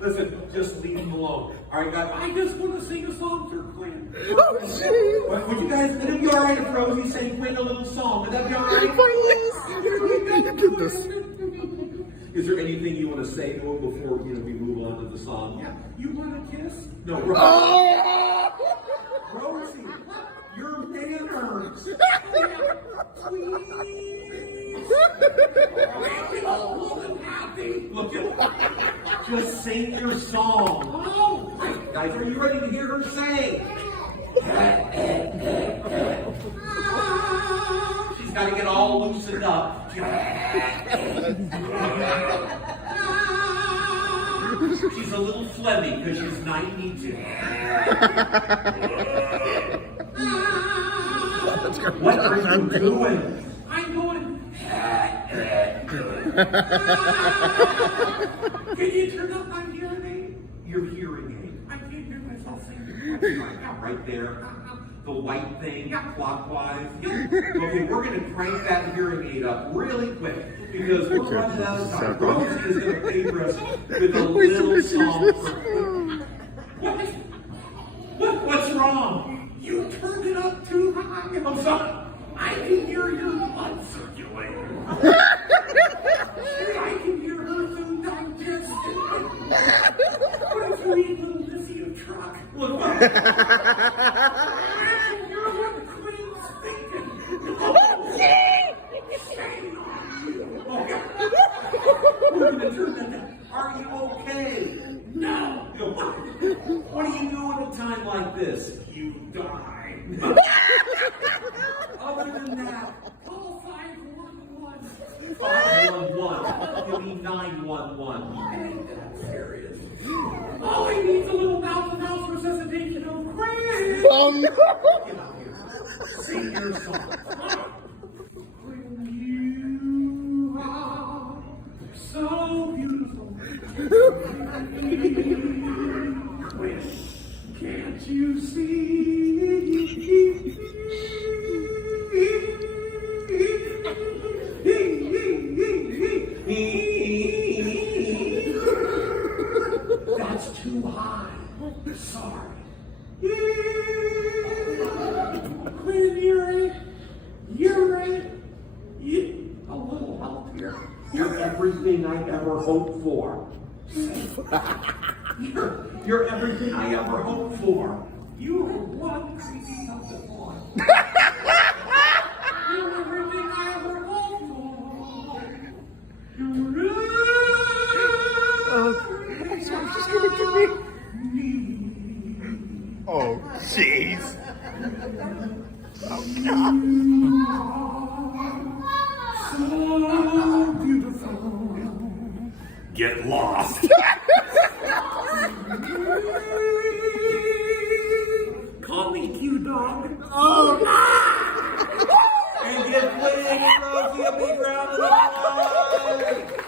Listen, just leave him alone. All right, guys. I just want to sing a song for Quinn. Would you guys? Would it be all right if Rosie sang Quinn a little song? Would that be all right? Get this. Is there anything you want to say to him before we move on to the song? Yeah. You want a kiss? No, Rosie. Rosie, your manners. Please. Look at just sing your song. Oh, guys, are you ready to hear her sing? She's got to get all loosened up. She's a little phlegmy because she's 92. What are you doing? I'm going. Can you turn up my hearing aid? Your hearing aid. I can't hear myself singing. Right there. The white thing, clockwise. Okay, we're going to crank that hearing aid up really quick because we're running out of time. Rosie is going to favor us with a little song for What's wrong? You turned it up too high. I'm sorry. I can hear your blood circulating. I can hear her food digestion. What if you eat little Lizzie a truck? Look, you're what Queen's thinking. Shame on you. Okay. We're going to turn that down. Are you okay? No. What do you do at a time like this? You die. Other than that, call 511. 511. You mean 911. Ain't that serious? Oh, he needs a little mouth-to-mouth resuscitation of Quinn. Oh no! Get out here. Sing your song. When you are so beautiful. Quinn, can't you see? That's too high. Sorry. Quinn, you're a little help here. You're everything I ever hoped for. You're everything I ever hoped for. You are one creepy something boy. You're everything I ever hoped for. Just give it to me. Oh, jeez. Oh, God. So beautiful. Get lost. Call me Q-Dog. Oh, and give Quinn and Rosie a big round of applause.